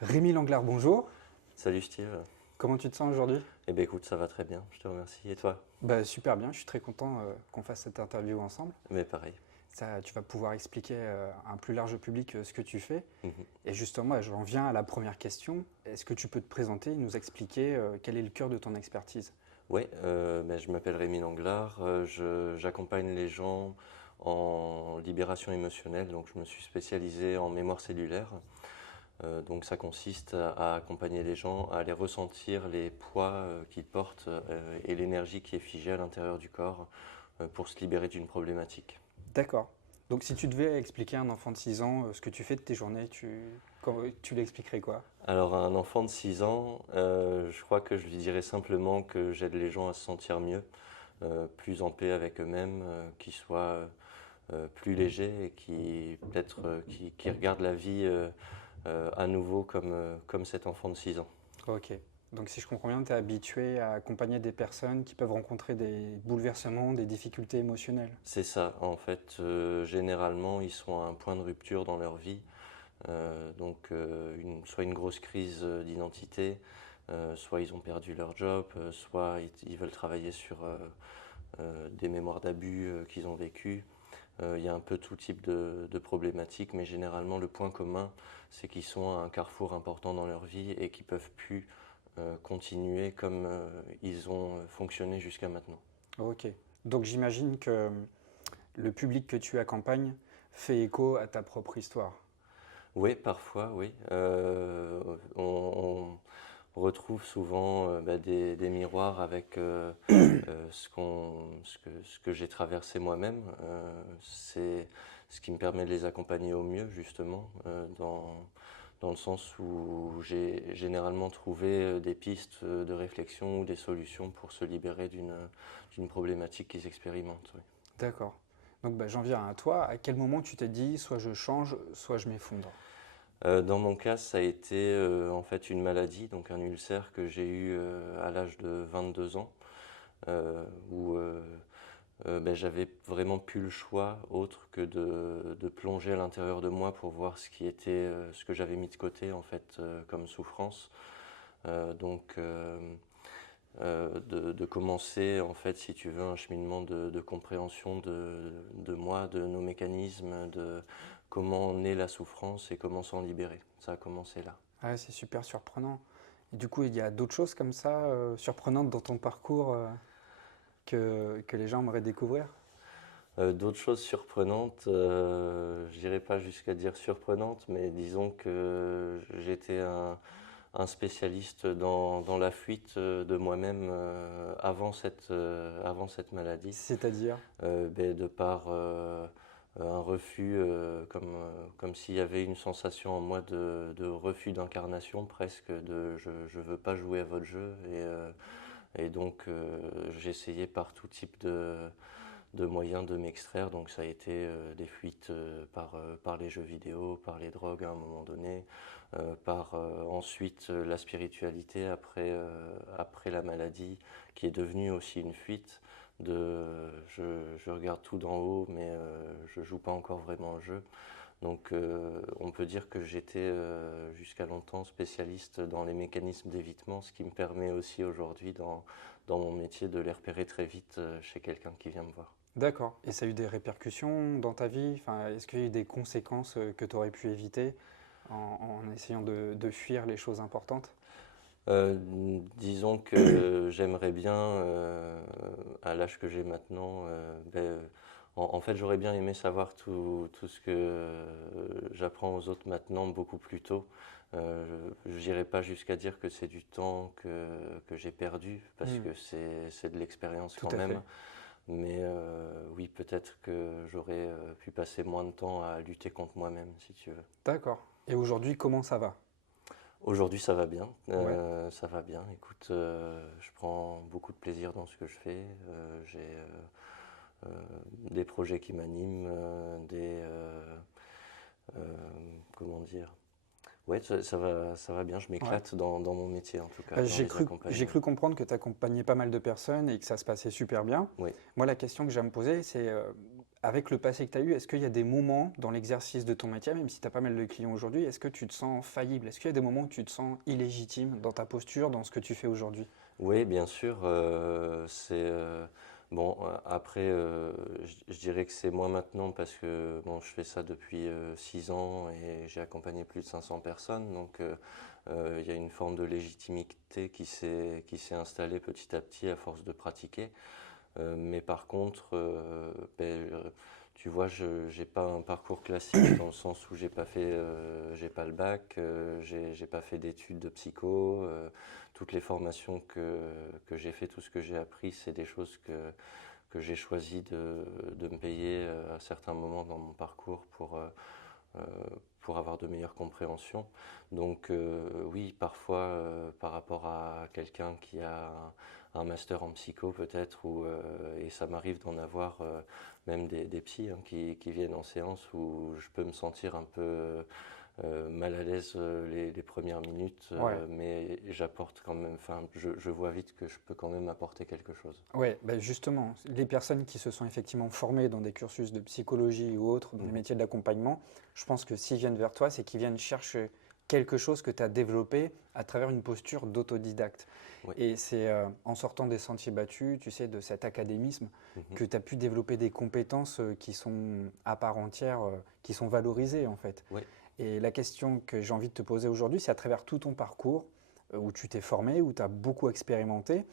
Rémi Langlard, bonjour. Salut Steve. Comment tu te sens aujourd'hui? Eh bien écoute, ça va très bien, je te remercie. Et toi? Super bien, je suis très content qu'on fasse cette interview ensemble. Mais pareil. Ça, tu vas pouvoir expliquer à un plus large public ce que tu fais. Mhm. Et justement, j'en viens à la première question. Est-ce que tu peux te présenter et nous expliquer quel est le cœur de ton expertise? Ouais, je m'appelle Rémi Langlard, j'accompagne les gens en libération émotionnelle, donc je me suis spécialisé en mémoire cellulaire. Donc ça consiste à accompagner les gens à aller ressentir les poids qu'ils portent et l'énergie qui est figée à l'intérieur du corps pour se libérer d'une problématique. D'accord. Donc si tu devais expliquer à un enfant de 6 ans ce que tu fais de tes journées, tu lui expliquerais quoi? Alors, à un enfant de 6 ans, je crois que je lui dirais simplement que j'aide les gens à se sentir mieux, plus en paix avec eux-mêmes, qu'ils soient plus légers et qui peut-être qui regardent la vie à nouveau comme cet enfant de 6 ans. Ok. Donc si je comprends bien, tu es habitué à accompagner des personnes qui peuvent rencontrer des bouleversements, des difficultés émotionnelles. C'est ça, en fait, généralement, ils sont à un point de rupture dans leur vie, soit une grosse crise d'identité, soit ils ont perdu leur job, soit ils veulent travailler sur des mémoires d'abus qu'ils ont vécues. Il y a un peu tout type de problématiques, mais généralement le point commun, c'est qu'ils sont à un carrefour important dans leur vie et qu'ils peuvent plus continuer comme ils ont fonctionné jusqu'à maintenant. Ok. Donc j'imagine que le public que tu accompagnes fait écho à ta propre histoire. Oui, parfois, oui. On retrouve souvent des miroirs avec ce que j'ai traversé moi-même. C'est ce qui me permet de les accompagner au mieux, justement, dans le sens où j'ai généralement trouvé des pistes de réflexion ou des solutions pour se libérer d'une problématique qu'ils expérimentent. Oui. D'accord. Donc j'en viens à toi. À quel moment tu t'es dit soit je change, soit je m'effondre? Dans mon cas, ça a été en fait une maladie, donc un ulcère que j'ai eu à l'âge de 22 ans, où j'avais vraiment plus le choix autre que de plonger à l'intérieur de moi pour voir ce qui était, ce que j'avais mis de côté en fait comme souffrance. De commencer en fait, si tu veux, un cheminement de compréhension de moi, de nos mécanismes, de comment naît la souffrance et comment s'en libérer. Ça a commencé là. Ah, c'est super surprenant. Et du coup, il y a d'autres choses comme ça, surprenantes dans ton parcours que les gens aimeraient découvrir? D'autres choses surprenantes, je dirais pas jusqu'à dire surprenantes, mais disons que j'étais un spécialiste dans la fuite de moi-même avant cette maladie. C'est-à-dire? De par un refus, comme s'il y avait une sensation en moi de refus d'incarnation presque, de je veux pas jouer à votre jeu et donc j'essayais par tout type de moyens de m'extraire. Donc ça a été des fuites par les jeux vidéo, par les drogues à un moment donné, par ensuite la spiritualité après la maladie, qui est devenue aussi une fuite. Je regarde tout d'en haut, mais je joue pas encore vraiment au jeu. Donc on peut dire que j'étais jusqu'à longtemps spécialiste dans les mécanismes d'évitement, ce qui me permet aussi aujourd'hui dans mon métier de les repérer très vite chez quelqu'un qui vient me voir. D'accord. Et ça a eu des répercussions dans ta vie? Enfin, est-ce qu'il y a eu des conséquences que tu aurais pu éviter en essayant de fuir les choses importantes? Disons que j'aimerais bien, à l'âge que j'ai maintenant, en fait j'aurais bien aimé savoir tout ce que j'apprends aux autres maintenant beaucoup plus tôt. Je n'irai pas jusqu'à dire que c'est du temps que j'ai perdu, parce Hmm, que c'est de l'expérience tout quand à fait. même. Mais oui, peut-être que j'aurais pu passer moins de temps à lutter contre moi-même, si tu veux. D'accord. Et aujourd'hui, comment ça va? Aujourd'hui, ça va bien. Ouais. Ça va bien. Écoute, je prends beaucoup de plaisir dans ce que je fais. J'ai des projets qui m'animent, comment dire. Ouais, ça va bien. Je Ouais. m'éclate dans mon métier, en tout cas, dans les J'ai accompagnements. cru comprendre que tu accompagnais pas mal de personnes et que ça se passait super bien. Oui. Moi, la question que j'aime me poser, c'est avec le passé que tu as eu, est-ce qu'il y a des moments dans l'exercice de ton métier, même si tu as pas mal de clients aujourd'hui, est-ce que tu te sens faillible? Est-ce qu'il y a des moments où tu te sens illégitime dans ta posture, dans ce que tu fais aujourd'hui? Oui, bien sûr. Bon, après, je dirais que c'est moins maintenant parce que bon, je fais ça depuis 6 ans et j'ai accompagné plus de 500 personnes. Donc, il y a une forme de légitimité qui s'est installée petit à petit à force de pratiquer. Mais par contre, tu vois, je j'ai pas un parcours classique dans le sens où j'ai pas le bac, j'ai pas fait d'études de psycho. Toutes les formations que j'ai fait, tout ce que j'ai appris, c'est des choses que j'ai choisi de me payer à certains moments dans mon parcours euh, pour avoir de meilleures compréhensions. Donc oui, parfois par rapport à quelqu'un qui a un master en psycho peut-être, et ça m'arrive d'en avoir même des psys hein, qui viennent en séance où je peux me sentir un peu mal à l'aise les premières minutes, Ouais. mais j'apporte quand même, enfin je vois vite que je peux quand même apporter quelque chose. Ouais, bah justement, les personnes qui se sont effectivement formées dans des cursus de psychologie ou autres, dans les Mhm. métiers de l'accompagnement, je pense que s'ils viennent vers toi, c'est qu'ils viennent chercher quelque chose que tu as développé à travers une posture d'autodidacte. Oui. Et c'est en sortant des sentiers battus, tu sais, de cet académisme, Mhm. que tu as pu développer des compétences qui sont à part entière, qui sont valorisées en fait. Oui. Et la question que j'ai envie de te poser aujourd'hui, c'est à travers tout ton parcours, où tu t'es formé, où tu as beaucoup expérimenté,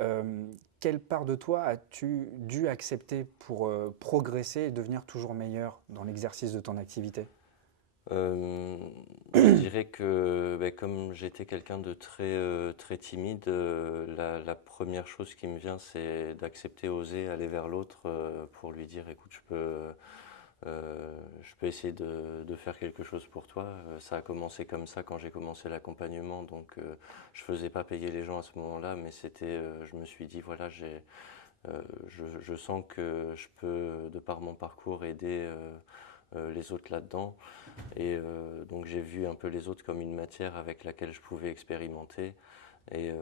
euh, quelle part de toi as-tu dû accepter pour progresser et devenir toujours meilleur dans l'exercice de ton activité? Euh, je dirais que ben, comme j'étais quelqu'un de très timide, la première chose qui me vient, c'est d'accepter, oser aller vers l'autre pour lui dire, écoute, je peux essayer de faire quelque chose pour toi. Ça a commencé comme ça quand j'ai commencé l'accompagnement, donc je faisais pas payer les gens à ce moment-là, mais je me suis dit, voilà, je sens que je peux, de par mon parcours, aider les autres là-dedans. Et donc j'ai vu un peu les autres comme une matière avec laquelle je pouvais expérimenter. Et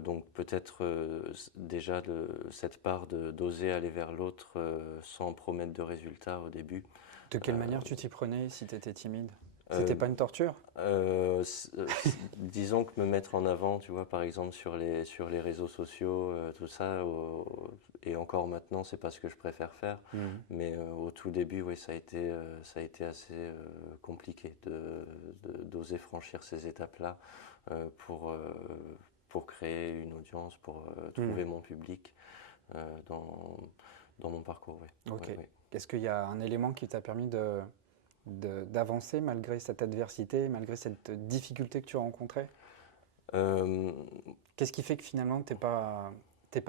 donc peut-être déjà cette part d'oser aller vers l'autre sans promettre de résultats au début. De quelle Euh, manière tu t'y prenais si tu étais timide? C'était euh, pas une torture? Disons que me mettre en avant, tu vois, par exemple sur les réseaux sociaux, tout ça, et encore maintenant, c'est pas ce que je préfère faire, Mhm. mais au tout début, oui, ça a été assez compliqué d'oser franchir ces étapes-là euh, pour, euh, pour créer une audience, pour Mhm. trouver mon public dans mon parcours, oui. Ok. Ouais, ouais. Est-ce qu'il y a un élément qui t'a permis d'avancer malgré cette adversité, malgré cette difficulté que tu as rencontrée? Euh, Qu'est-ce qui fait que finalement t'es pas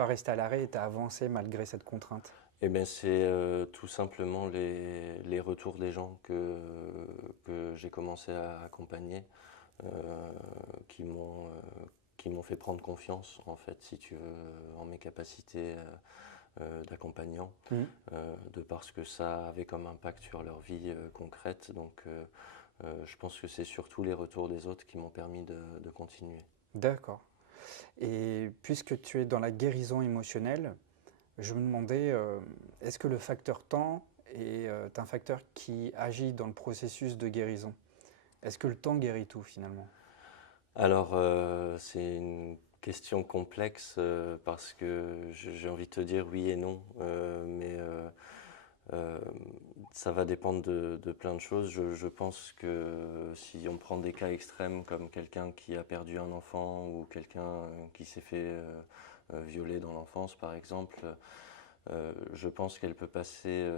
resté à l'arrêt et t'as avancé malgré cette contrainte? Eh bien, c'est tout simplement les retours des gens que j'ai commencé à accompagner euh, qui m'ont qui m'ont fait prendre confiance, en fait, si tu veux, en mes capacités d'accompagnant, Mhm. de parce que ça avait comme impact sur leur vie concrète. Donc, je pense que c'est surtout les retours des autres qui m'ont permis de continuer. D'accord. Et puisque tu es dans la guérison émotionnelle, je me demandais, est-ce que le facteur temps est un facteur qui agit dans le processus de guérison? Est-ce que le temps guérit tout finalement? Alors, c'est une question complexe parce que j'ai envie de te dire oui et non, mais euh, ça va dépendre de plein de choses. Je pense que si on prend des cas extrêmes comme quelqu'un qui a perdu un enfant ou quelqu'un qui s'est fait violer dans l'enfance, par exemple, je pense qu'elle peut passer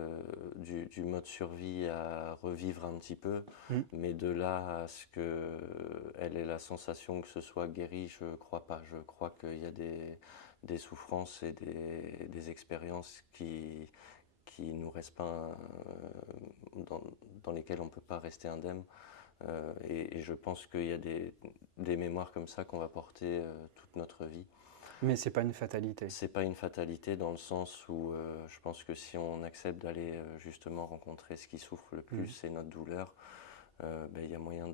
du mode survie à revivre un petit peu, Hmm. mais de là à ce qu'elle ait la sensation que ce soit guéri, je crois pas. Je crois qu'il y a des souffrances et des expériences qui nous restent pas, dans lesquelles on ne peut pas rester indemne. Et je pense qu'il y a des mémoires comme ça qu'on va porter toute notre vie. Mais c'est pas une fatalité. C'est pas une fatalité dans le sens où je pense que si on accepte d'aller justement rencontrer ce qui souffre le Hmm. plus, c'est notre douleur, ben, il y a moyen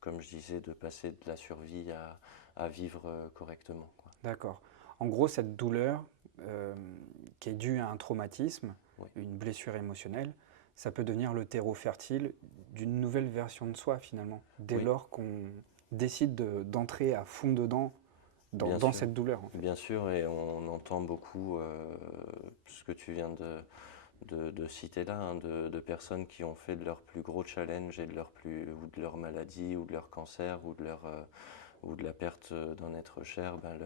comme je disais, de passer de la survie à vivre correctement, quoi. D'accord. En gros, cette douleur qui est due à un traumatisme, Oui. une blessure émotionnelle, ça peut devenir le terreau fertile d'une nouvelle version de soi finalement, dès Oui, lors qu'on décide d'entrer à fond dedans bien dans sûr. cette douleur en fait. Bien sûr, et on entend beaucoup ce que tu viens de citer là, hein, de personnes qui ont fait de leur plus gros challenge et ou de leur maladie, ou de leur cancer, ou de la perte d'un être cher, ben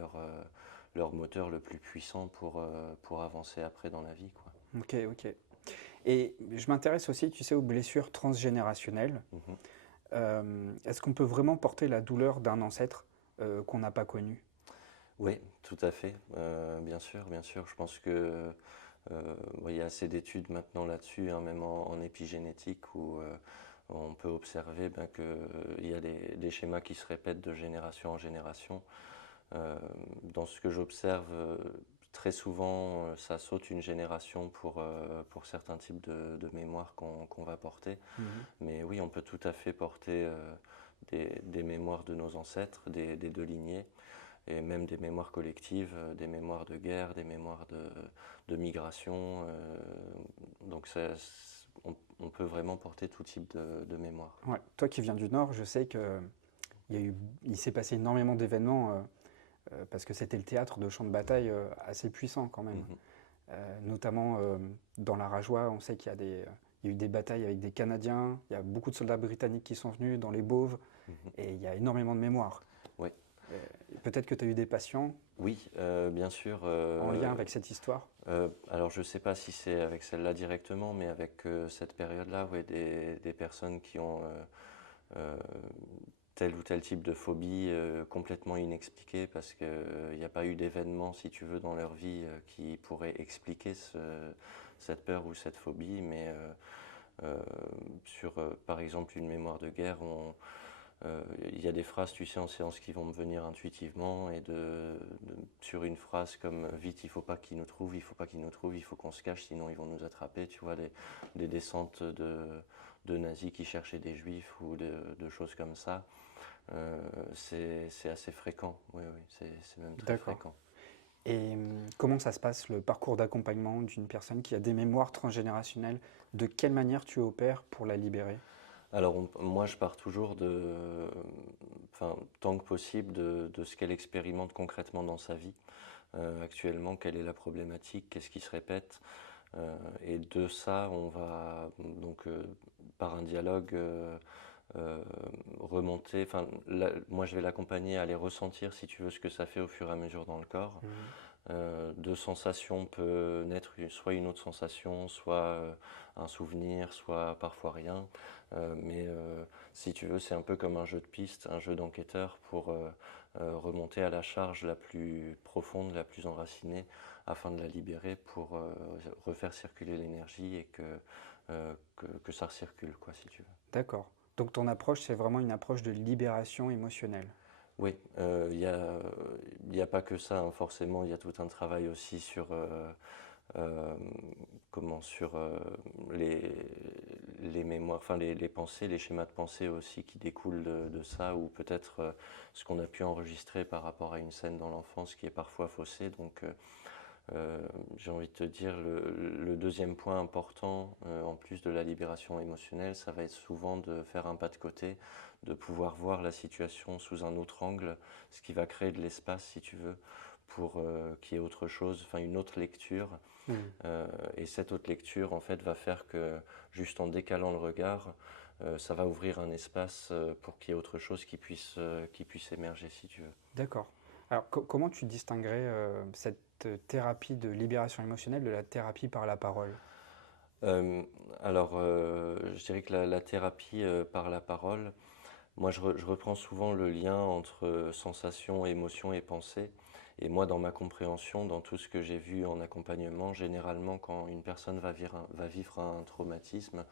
leur moteur le plus puissant pour avancer après dans la vie, quoi. Ok, ok. Et je m'intéresse aussi, tu sais, aux blessures transgénérationnelles. Mhm. Est-ce qu'on peut vraiment porter la douleur d'un ancêtre qu'on n'a pas connu? Oui, tout à fait. Bien sûr, bien sûr. Je pense que bon, il y a assez d'études maintenant là-dessus, hein, même en épigénétique, où on peut observer ben, qu'il y a des schémas qui se répètent de génération en génération. Dans ce que j'observe, très souvent, ça saute une génération pour certains types de mémoires qu'on va porter. Mhm. Mais oui, on peut tout à fait porter des mémoires de nos ancêtres, des deux lignées, et même des mémoires collectives, des mémoires de guerre, des mémoires de migration. Donc on peut vraiment porter tout type de mémoire. Ouais. Toi qui viens du Nord, je sais que il s'est passé énormément d'événements parce que c'était le théâtre de champs de bataille assez puissant quand même. Mhm, Notamment dans la Rajoie, on sait il y a eu des batailles avec des Canadiens, il y a beaucoup de soldats britanniques qui sont venus dans les Bauges, mhm. et il y a énormément de mémoire. Ouais. Euh, Peut-être que tu as eu des patients Oui, bien sûr. en lien avec cette histoire. Alors je ne sais pas si c'est avec celle-là directement, mais avec cette période-là, ouais, des personnes qui ont euh, tel ou tel type de phobie complètement inexpliquée parce qu'il n'y a pas eu d'événement, si tu veux, dans leur vie qui pourrait expliquer cette peur ou cette phobie. Mais sur, par exemple, une mémoire de guerre, il y a des phrases, tu sais, en séance qui vont me venir intuitivement, et sur une phrase comme vite, il faut pas qu'ils nous trouvent, il faut pas qu'ils nous trouvent, il faut qu'on se cache, sinon ils vont nous attraper. Tu vois, des descentes de nazis qui cherchaient des juifs, ou de choses comme ça. C'est assez fréquent, oui, oui, c'est même très D'accord. fréquent. Et comment ça se passe, le parcours d'accompagnement d'une personne qui a des mémoires transgénérationnelles? De quelle manière tu opères pour la libérer? Alors, moi, je pars toujours enfin, tant que possible, de ce qu'elle expérimente concrètement dans sa vie. Actuellement, quelle est la problématique, qu'est-ce qui se répète, et de ça, on va donc par un dialogue euh, remonter. Enfin, moi, je vais l'accompagner à aller ressentir, si tu veux, ce que ça fait au fur et à mesure dans le corps. Mhm. De sensations peut naître soit une autre sensation, soit un souvenir, soit parfois rien. Mais si tu veux, c'est un peu comme un jeu de piste, un jeu d'enquêteur pour remonter à la charge la plus profonde, la plus enracinée, afin de la libérer pour refaire circuler l'énergie, et que ça recircule, quoi, si tu veux. D'accord. Donc ton approche, c'est vraiment une approche de libération émotionnelle. Oui, il y a pas que ça, hein, forcément, il y a tout un travail aussi euh, sur les, les mémoires, enfin les pensées, les schémas de pensée aussi qui découlent de ça, ou peut-être ce qu'on a pu enregistrer par rapport à une scène dans l'enfance qui est parfois faussée. Donc j'ai envie de te dire, le deuxième point important, en plus de la libération émotionnelle, ça va être souvent de faire un pas de côté, de pouvoir voir la situation sous un autre angle, ce qui va créer de l'espace, si tu veux, pour qu'il y ait autre chose, enfin une autre lecture. Mhm. Et cette autre lecture, en fait, va faire que, juste en décalant le regard, ça va ouvrir un espace pour qu'il y ait autre chose qui puisse émerger, si tu veux. D'accord. Alors comment tu distinguerais cette thérapie de libération émotionnelle de la thérapie par la parole? Euh, alors, je dirais que la thérapie par la parole, moi je reprends souvent le lien entre sensation, émotion et pensée. Et moi, dans ma compréhension, dans tout ce que j'ai vu en accompagnement, généralement, quand une personne va vivre un traumatisme,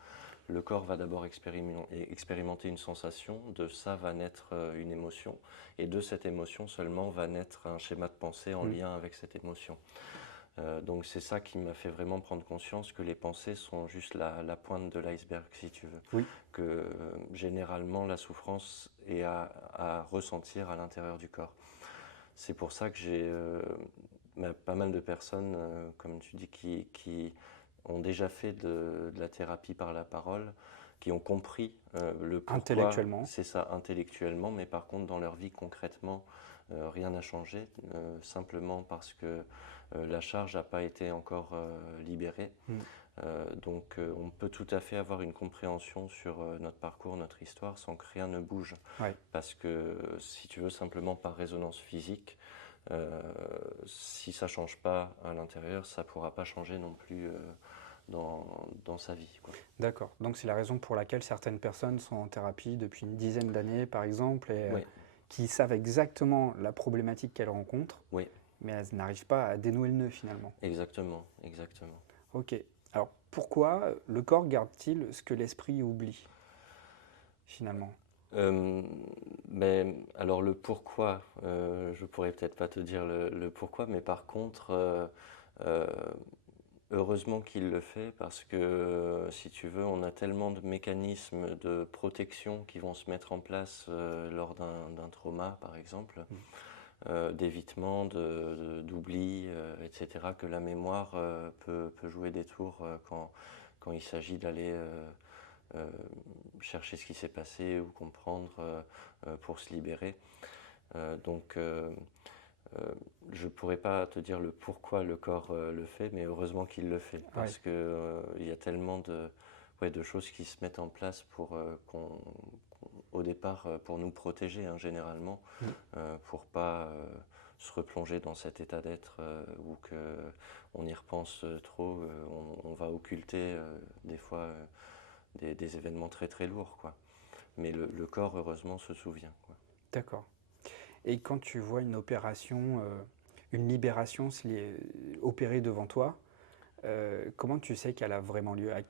le corps va d'abord expérimenter une sensation, de ça va naître une émotion, et de cette émotion seulement va naître un schéma de pensée en Mhm. lien avec cette émotion. Donc c'est ça qui m'a fait vraiment prendre conscience que les pensées sont juste la pointe de l'iceberg, si tu veux. Oui, Que généralement la souffrance est à ressentir à l'intérieur du corps. C'est pour ça que j'ai pas mal de personnes, comme tu dis, qui ont déjà fait de la thérapie par la parole, qui ont compris le pourquoi. Intellectuellement. C'est ça, intellectuellement, mais par contre, dans leur vie concrètement, rien n'a changé, simplement parce que la charge n'a pas été encore libérée. Mm. Donc on peut tout à fait avoir une compréhension sur notre parcours, notre histoire, sans que rien ne bouge. Ouais. Parce que si tu veux, simplement par résonance physique, si ça ne change pas à l'intérieur, ça ne pourra pas changer non plus dans sa vie, quoi. D'accord. Donc c'est la raison pour laquelle certaines personnes sont en thérapie depuis une dizaine d'années, par exemple, et Oui, qui savent exactement la problématique qu'elles rencontrent, oui, mais elles n'arrivent pas à dénouer le nœud finalement. exactement, exactement. Ok. Alors pourquoi le corps garde-t-il ce que l'esprit oublie finalement? Euh, mais alors le pourquoi, je pourrais peut-être pas te dire le pourquoi, mais par contre, euh, heureusement qu'il le fait parce que si tu veux, on a tellement de mécanismes de protection qui vont se mettre en place lors d'un trauma, par exemple, Mm. d'évitement, d'oubli, etc., que la mémoire peut jouer des tours quand il s'agit d'aller euh, chercher ce qui s'est passé ou comprendre pour se libérer. Donc, euh, je ne pourrais pas te dire le pourquoi le corps le fait, mais heureusement qu'il le fait, Ouais. parce que il y a tellement de choses qui se mettent en place pour au départ pour nous protéger, hein, généralement, Mm. pour pas se replonger dans cet état d'être où on y repense trop, on va occulter des fois des événements très très lourds, quoi. Mais le corps, heureusement, se souvient, quoi. D'accord. Et quand tu vois une opération, une libération opérée devant toi, comment tu sais qu'elle a vraiment lieu? À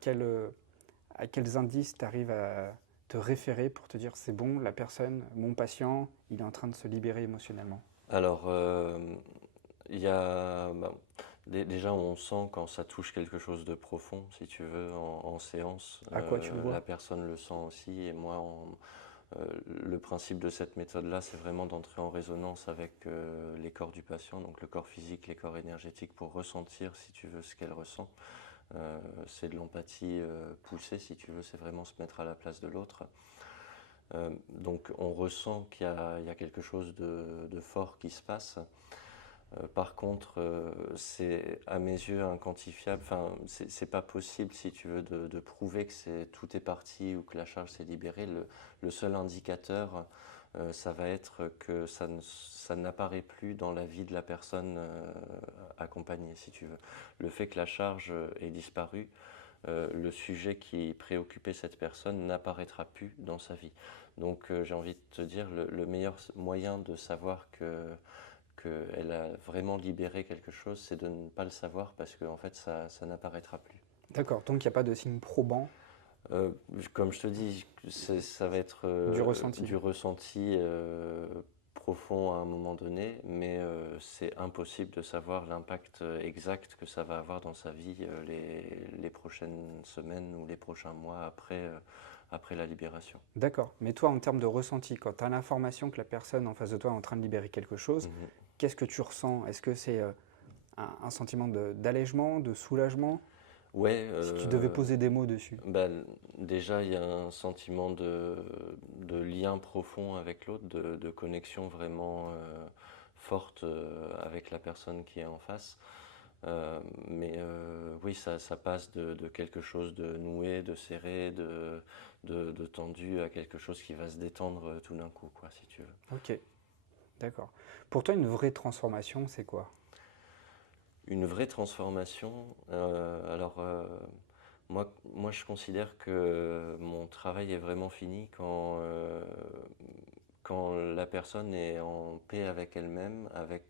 quels indices tu arrives à te référer pour te dire c'est bon, la personne, mon patient, il est en train de se libérer émotionnellement? Alors, il y a, déjà, on sent quand ça touche quelque chose de profond, si tu veux, en séance. À quoi tu le La vois? personne le sent aussi, et moi, le principe de cette méthode-là, c'est vraiment d'entrer en résonance avec les corps du patient, donc le corps physique, les corps énergétiques, pour ressentir, si tu veux, ce qu'elle ressent. C'est de l'empathie poussée, si tu veux, c'est vraiment se mettre à la place de l'autre. Donc on ressent il y a quelque chose de fort qui se passe. Par contre, c'est à mes yeux inquantifiable. Enfin, c'est pas possible, si tu veux, de prouver que tout est parti ou que la charge s'est libérée. Le seul indicateur, ça va être que ça n'apparaît plus dans la vie de la personne accompagnée, si tu veux. Le fait que la charge ait disparu, le sujet qui préoccupait cette personne n'apparaîtra plus dans sa vie. Donc j'ai envie de te dire, le meilleur moyen de savoir qu'elle a vraiment libéré quelque chose, c'est de ne pas le savoir parce qu'en fait ça n'apparaîtra plus. D'accord, donc il n'y a pas de signe probant Euh, Comme je te dis, ça va être du ressenti. du ressenti profond à un moment donné, mais c'est impossible de savoir l'impact exact que ça va avoir dans sa vie les prochaines semaines ou les prochains mois après la libération. D'accord, mais toi en termes de ressenti, quand tu as l'information que la personne en face de toi est en train de libérer quelque chose, Mhm. qu'est-ce que tu ressens? Est-ce que c'est un sentiment d'allègement, de soulagement? Ouais, Si tu devais poser des mots dessus. ben, déjà il y a un sentiment de lien profond avec l'autre, de connexion vraiment forte avec la personne qui est en face. Mais oui, ça passe de quelque chose de noué, de serré, de tendu à quelque chose qui va se détendre tout d'un coup, quoi, si tu veux. Ok, d'accord. Pour toi, une vraie transformation, c'est quoi? Une vraie transformation, moi, je considère que mon travail est vraiment fini quand la personne est en paix avec elle-même, avec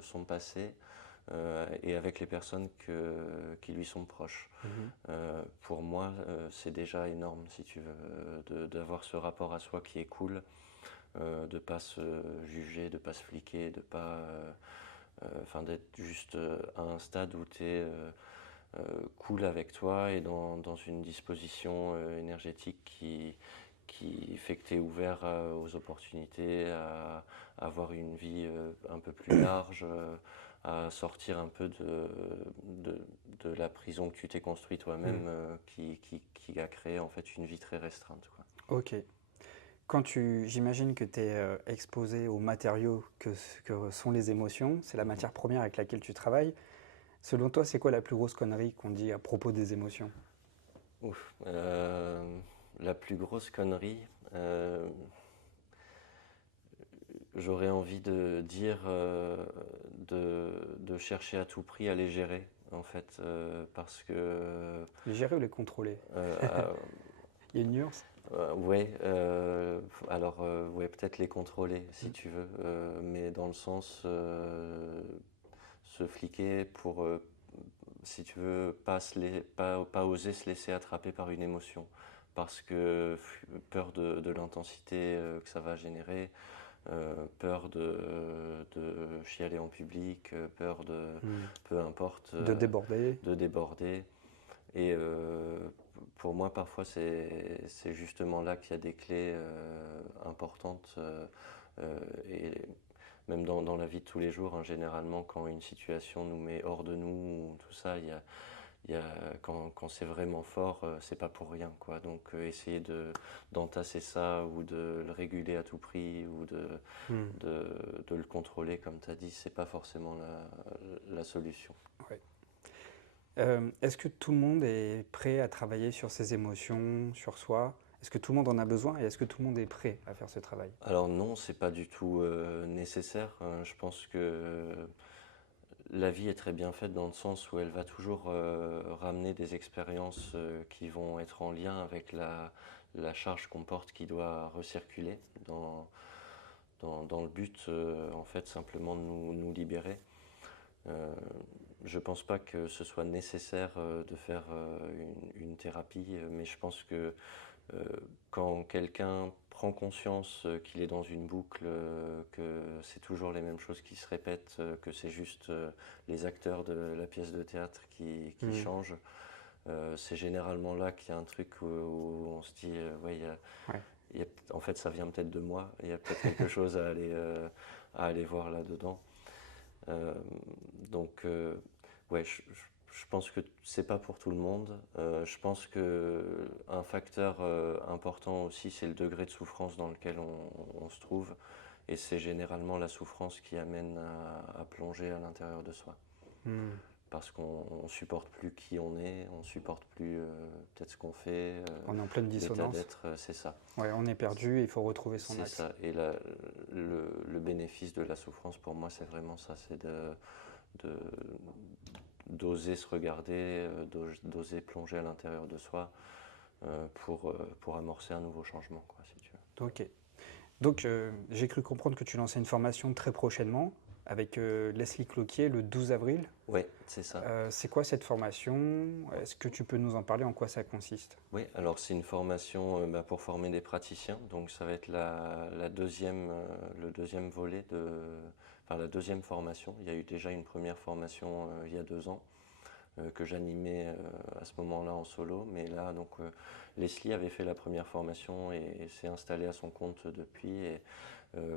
son passé et avec les personnes qui lui sont proches. Mhm. Pour moi, c'est déjà énorme, si tu veux, d'avoir ce rapport à soi qui est cool, de pas se juger, de pas se fliquer, de pas, enfin, d'être juste à un stade où tu es cool avec toi et dans une disposition énergétique qui fait que tu es ouvert aux opportunités, à avoir une vie un peu plus large, à sortir un peu de, de la prison que tu t'es construit Hmm. toi-même, qui a créé en fait une vie très restreinte, quoi. Ok. J'imagine que tu es exposé aux matériaux que sont les émotions, c'est la Mhm. matière première avec laquelle tu travailles. Selon toi, c'est quoi la plus grosse connerie qu'on dit à propos des émotions? Ouf. La plus grosse connerie, euh, j'aurais envie de dire de chercher à tout prix à les gérer, en fait, parce que Les gérer ou les contrôler? euh, Il y a une nuance? ouais, alors ouais, peut-être les contrôler si Mm. tu veux, mais dans le sens se fliquer pour, si tu veux, pas oser se laisser attraper par une émotion, parce que peur de l'intensité que ça va générer, peur de chialer en public, peur de, Mm. peu importe, De déborder? de déborder. Et pour moi, parfois, c'est justement là qu'il y a des clés importantes. Et même dans la vie de tous les jours, hein, généralement, quand une situation nous met hors de nous, ou tout ça, il y a, quand c'est vraiment fort, c'est pas pour rien, quoi. Donc, essayer d'entasser ça ou de le réguler à tout prix ou Mm. de, de le contrôler, comme tu as dit, c'est pas forcément la solution. Ouais. Est-ce que tout le monde est prêt à travailler sur ses émotions, sur soi? Est-ce que tout le monde en a besoin et est-ce que tout le monde est prêt à faire ce travail? Alors non, c'est pas du tout nécessaire. Je pense que la vie est très bien faite dans le sens où elle va toujours ramener des expériences qui vont être en lien avec la charge qu'on porte qui doit recirculer dans le but en fait simplement de nous libérer. Euh, je pense pas que ce soit nécessaire de faire une thérapie, mais je pense que euh, quand quelqu'un prend conscience qu'il est dans une boucle, que c'est toujours les mêmes choses qui se répètent, que c'est juste les acteurs de la pièce de théâtre qui Mm. changent, c'est généralement là qu'il y a un truc où on se dit, ouais, Ouais. en fait, ça vient peut-être de moi, il y a peut-être quelque chose à aller voir là-dedans. Euh, donc, ouais, je pense que c'est pas pour tout le monde. Je pense que un facteur important aussi, c'est le degré de souffrance dans lequel on se trouve, et c'est généralement la souffrance qui amène à plonger à l'intérieur de soi, Mm. parce qu'on supporte plus qui on est, on supporte plus peut-être ce qu'on fait, On est en pleine l'état dissonance. d'être, c'est ça. Ouais, on est perdu et il faut retrouver son C'est axe. ça. Et le bénéfice de la souffrance, pour moi, c'est vraiment ça, c'est de, d'oser se regarder, d'oser plonger à l'intérieur de soi pour amorcer un nouveau changement, quoi, si tu veux. Ok. Donc, j'ai cru comprendre que tu lançais une formation très prochainement avec Leslie Cloquier le 12 avril. Oui, c'est ça. C'est quoi cette formation? Est-ce que tu peux nous en parler? En quoi ça consiste? Oui, alors c'est une formation bah, pour former des praticiens, donc ça va être la deuxième, le deuxième volet enfin la deuxième formation. Il y a eu déjà une première formation il y a 2 ans que j'animais à ce moment-là en solo, mais là donc Leslie avait fait la première formation et s'est installée à son compte depuis, et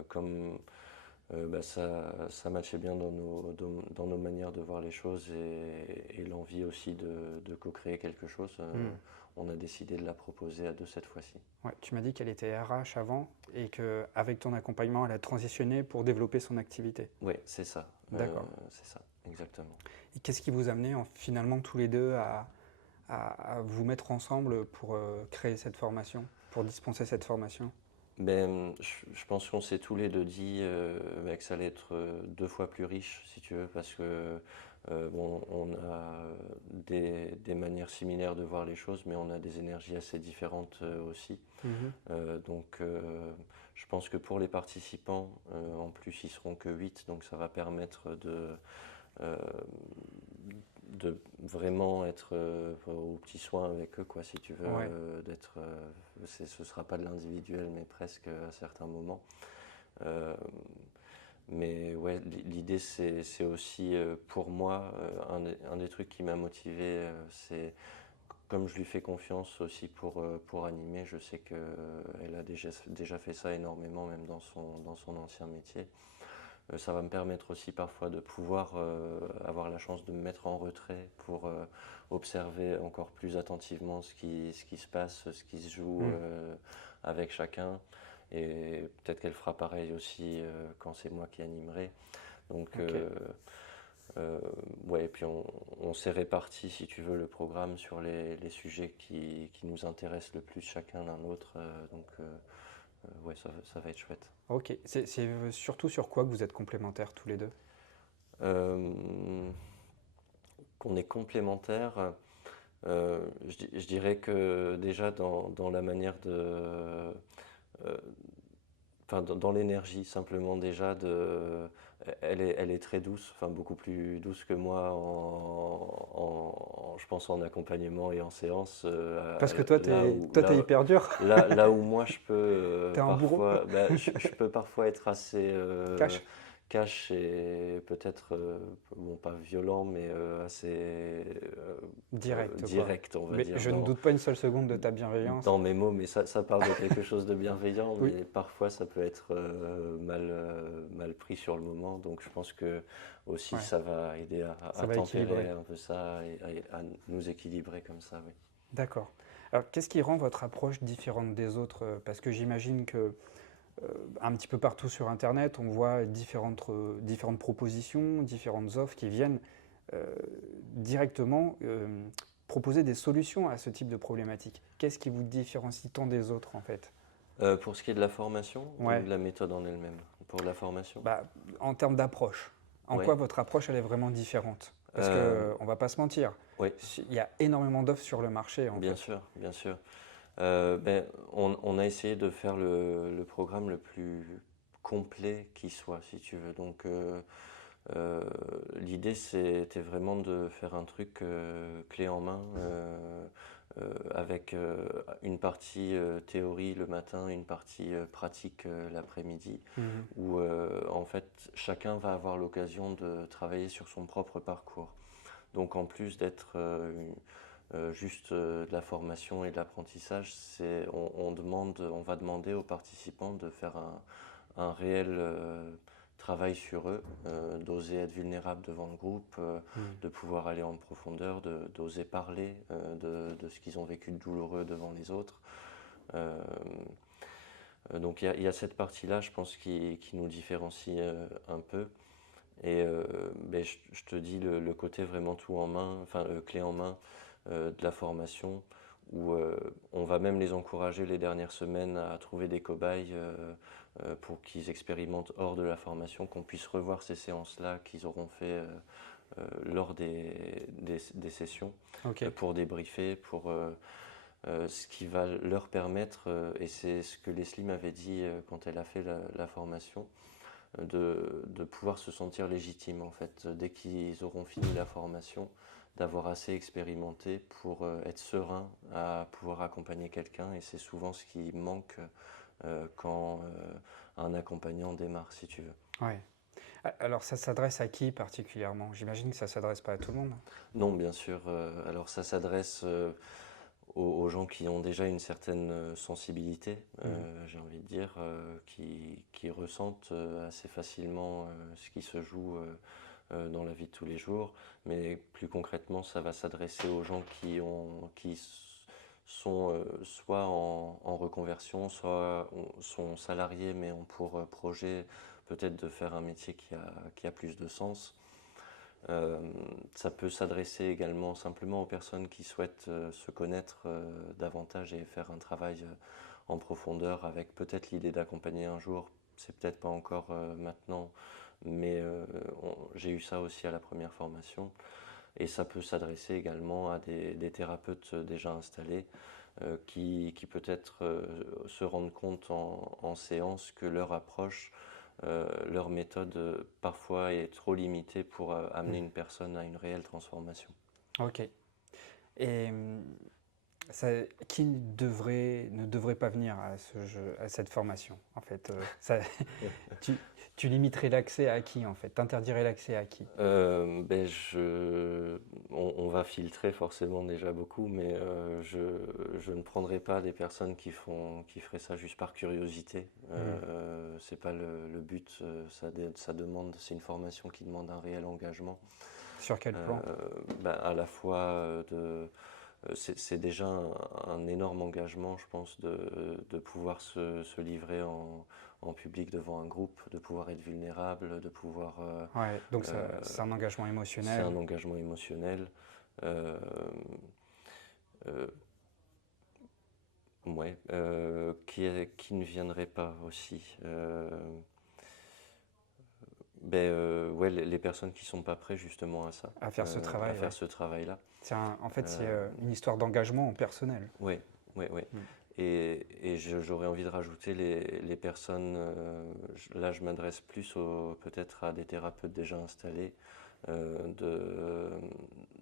comme bah, ça matchait bien dans nos manières de voir les choses et l'envie aussi de co-créer quelque chose. Hmm. On a décidé de la proposer à deux cette fois-ci. Ouais, tu m'as dit qu'elle était RH avant et qu'avec ton accompagnement, elle a transitionné pour développer son activité. Oui, c'est ça. D'accord. C'est ça, exactement. Et qu'est-ce qui vous a amené finalement tous les deux à vous mettre ensemble pour créer cette formation, pour dispenser cette formation? Ben, je pense qu'on s'est tous les deux dit bah, que ça allait être 2 fois plus riche, si tu veux, parce que bon, on a des manières similaires de voir les choses, mais on a des énergies assez différentes aussi. Mhm. Donc, je pense que pour les participants, en plus, ils seront que 8, donc ça va permettre euh, de vraiment être aux petits soins avec eux, quoi, si tu veux, Ouais. ce sera pas de l'individuel, mais presque à certains moments. Euh, mais ouais, l'idée c'est aussi pour moi un des trucs qui m'a motivé, c'est comme je lui fais confiance aussi pour animer, je sais qu'elle a déjà fait ça énormément, même dans son ancien métier. Ça va me permettre aussi parfois de pouvoir avoir la chance de me mettre en retrait pour observer encore plus attentivement ce qui se passe, ce qui se joue Hmm. avec chacun. Et peut-être qu'elle fera pareil aussi quand c'est moi qui animerai. Donc, Ok. ouais, et puis on s'est réparti, si tu veux, le programme sur les sujets qui nous intéressent le plus chacun l'un l'autre. Ouais, ça va être chouette. Ok. C'est surtout sur quoi que vous êtes complémentaires tous les deux? Euh, qu'on est complémentaires, je dirais que déjà dans la manière euh, enfin dans l'énergie simplement déjà elle est très douce, enfin beaucoup plus douce que moi je pense en accompagnement et en séance, Parce que toi, t'es hyper dur. là où moi je peux T'es un bourreau. parfois, bah, je peux parfois être assez Cash. cash et peut-être, bon pas violent, mais assez Direct, quoi. direct, on va Mais dire, je ne doute pas une seule seconde de ta bienveillance. dans mes mots, mais ça part de quelque chose de bienveillant, Oui, mais parfois ça peut être mal pris sur le moment. Donc je pense que aussi ouais, ça va aider ça à va tempérer équilibrer. un peu ça et à nous équilibrer comme ça, oui. D'accord. Alors, qu'est-ce qui rend votre approche différente des autres? Parce que j'imagine que un petit peu partout sur Internet, on voit différentes propositions, différentes offres qui viennent euh, directement proposer des solutions à ce type de problématique. Qu'est-ce qui vous différencie tant des autres, en fait? Pour ce qui est de la formation ou Ouais, de la méthode en elle-même? Pour la formation? bah, en termes d'approche, en Oui. quoi votre approche elle est vraiment différente? Parce que Euh, on va pas se mentir, oui, il y a énormément d'offres sur le marché en bien fait. sûr, bien sûr. Ben, on a essayé de faire le programme le plus complet qui soit, si tu veux. Donc, l'idée, c'était vraiment de faire un truc clé en main, avec une partie théorie le matin, une partie pratique l'après-midi, Mhm. où en fait chacun va avoir l'occasion de travailler sur son propre parcours. Donc en plus d'être juste de la formation et de l'apprentissage, on va demander aux participants de faire un réel travail sur eux, d'oser être vulnérable devant le groupe, Mhm. de pouvoir aller en profondeur, d'oser parler de ce qu'ils ont vécu de douloureux devant les autres. Euh, donc il y a cette partie-là, je pense, qui nous différencie un peu. Et ben, je te dis le côté vraiment tout en main, enfin clé en main de la formation, où on va même les encourager les dernières semaines à trouver des cobayes pour qu'ils expérimentent hors de la formation, qu'on puisse revoir ces séances-là qu'ils auront fait lors des sessions Ok. pour débriefer, pour ce qui va leur permettre, et c'est ce que Leslie m'avait dit quand elle a fait la formation, de pouvoir se sentir légitime en fait, dès qu'ils auront fini la formation, d'avoir assez expérimenté pour être serein à pouvoir accompagner quelqu'un. Et c'est souvent ce qui manque quand un accompagnant démarre, si tu veux. Ouais. Alors ça s'adresse à qui particulièrement? J'imagine que ça s'adresse pas à tout le monde. Non, bien sûr. Alors ça s'adresse aux gens qui ont déjà une certaine sensibilité, Mhm. j'ai envie de dire, qui ressentent assez facilement ce qui se joue dans la vie de tous les jours. Mais plus concrètement, ça va s'adresser aux gens qui sont soit en reconversion, soit sont salariés mais ont pour projet peut-être de faire un métier qui a plus de sens. Euh, Ça peut s'adresser également simplement aux personnes qui souhaitent se connaître davantage et faire un travail en profondeur avec peut-être l'idée d'accompagner un jour. C'est peut-être pas encore maintenant, mais j'ai eu ça aussi à la première formation. Et ça peut s'adresser également à des thérapeutes déjà installés qui peut-être se rendent compte en séance que leur approche, leur méthode parfois est trop limitée pour amener Mhm. une personne à une réelle transformation. Ok. Et Qui ne devrait pas venir à à cette formation, en fait? Tu, tu limiterais l'accès à qui, en fait? T'interdirais l'accès à qui? Ben on va filtrer forcément déjà beaucoup, mais je ne prendrai pas des personnes qui feraient ça juste par curiosité. Hmm. C'est pas le but. Ça demande, c'est une formation qui demande un réel engagement. Sur quel Euh, plan? ben, à la fois c'est déjà un énorme engagement, je pense, de pouvoir se livrer en public devant un groupe, de pouvoir être vulnérable, de pouvoir Ouais, donc euh, c'est un engagement c'est émotionnel. un engagement émotionnel. Euh, euh, ouais, qui ne viendrait pas aussi. Ouais, les personnes qui sont pas prêtes justement à ça, À faire ce à travail, faire ouais. ce travail-là. En fait, c'est Euh, une histoire d'engagement personnel. ouais, ouais, ouais. Hmm. Et j'aurais envie de rajouter les personnes, là je m'adresse plus peut-être à des thérapeutes déjà installés, de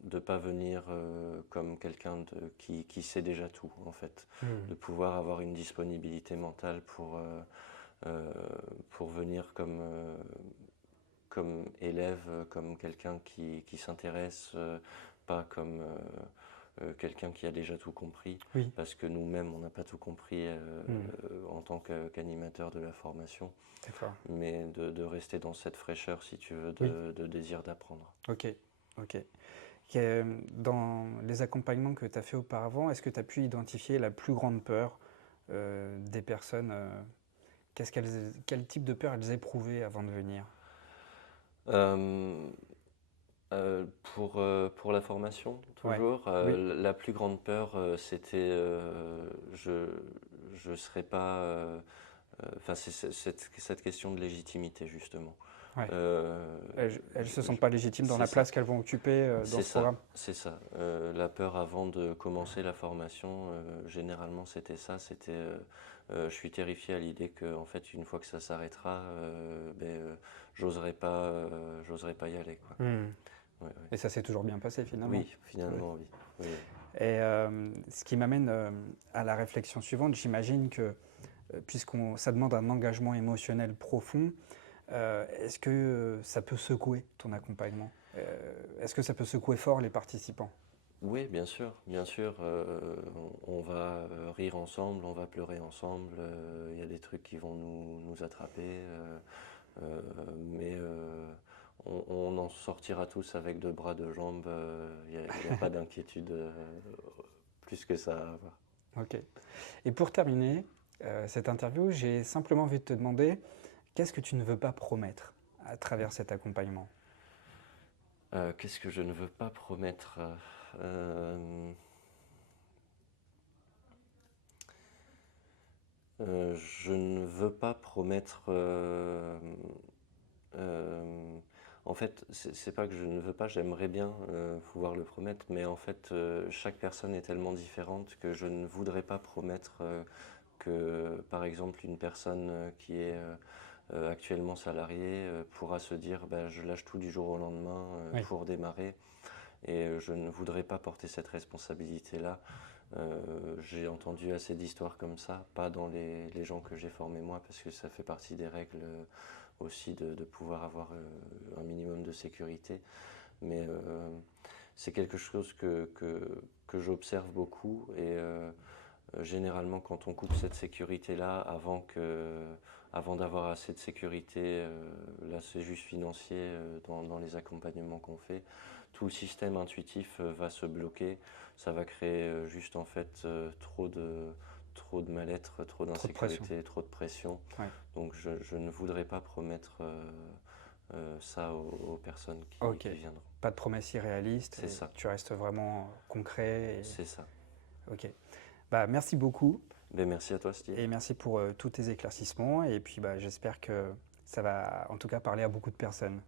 ne pas venir comme quelqu'un qui sait déjà tout en fait, Hmm. de pouvoir avoir une disponibilité mentale euh, pour venir comme élève, comme quelqu'un qui s'intéresse, pas comme quelqu'un qui a déjà tout compris, Oui. parce que nous-mêmes, on n'a pas tout compris Hmm. en tant qu'animateur de la formation, D'accord. mais de rester dans cette fraîcheur, si tu veux, Oui. de désir d'apprendre. Ok. Ok. Dans les accompagnements que tu as fait auparavant, est-ce que tu as pu identifier la plus grande peur des personnes quel type de peur elles éprouvaient avant de venir? Euh, pour la formation, Ouais. toujours, Oui. la plus grande peur, c'était je serais pas. Enfin, c'est cette question de légitimité, justement. Ouais. Euh, Elles je- se sentent je- pas légitimes dans c'est la ça, place qu'elles vont occuper dans c'est ce ça, programme. c'est ça. La peur avant de commencer la formation, généralement, c'était ça. Je suis terrifié à l'idée que, en fait, une fois que ça s'arrêtera, j'oserais pas y aller, quoi. Hmm. Ouais, ouais. Et ça s'est toujours bien passé finalement. Oui, Oui. finalement, oui. Oui, oui. Et ce qui m'amène à la réflexion suivante, j'imagine que ça demande un engagement émotionnel profond, est-ce que ça peut secouer ton accompagnement? Est-ce que ça peut secouer fort les participants? Oui, bien sûr, bien sûr. On va rire ensemble, on va pleurer ensemble. Il y a des trucs qui vont nous attraper, euh, mais on en sortira tous avec deux bras, deux jambes. Il n'y a pas d'inquiétude plus que ça à avoir. Ok. Et pour terminer cette interview, j'ai simplement envie de te demander, qu'est-ce que tu ne veux pas promettre à travers cet accompagnement? Qu'est-ce que je ne veux pas promettre? Euh, je ne veux pas promettre. Euh, En fait, c'est pas que je ne veux pas, j'aimerais bien pouvoir le promettre, mais en fait, chaque personne est tellement différente que je ne voudrais pas promettre que, par exemple, une personne qui est actuellement salariée pourra se dire, bah, je lâche tout du jour au lendemain Oui. pour démarrer, et je ne voudrais pas porter cette responsabilité-là. J'ai entendu assez d'histoires comme ça, pas dans les gens que j'ai formés moi, parce que ça fait partie des règles aussi de pouvoir avoir un minimum de sécurité. Mais c'est quelque chose que j'observe beaucoup et généralement quand on coupe cette sécurité-là, avant d'avoir assez de sécurité, là c'est juste financier dans les accompagnements qu'on fait, tout le système intuitif va se bloquer, ça va créer juste en fait trop de mal-être, trop Trop de pression. d'insécurité, trop de pression. Ouais. Donc je ne voudrais pas promettre ça aux personnes Ok. qui viendront. Pas de promesses irréalistes C'est et ça, tu restes vraiment concret. c'est ça. Ok. Bah, merci beaucoup Ben, merci à toi, Steve. et merci pour tous tes éclaircissements. Et puis bah, j'espère que ça va en tout cas parler à beaucoup de personnes.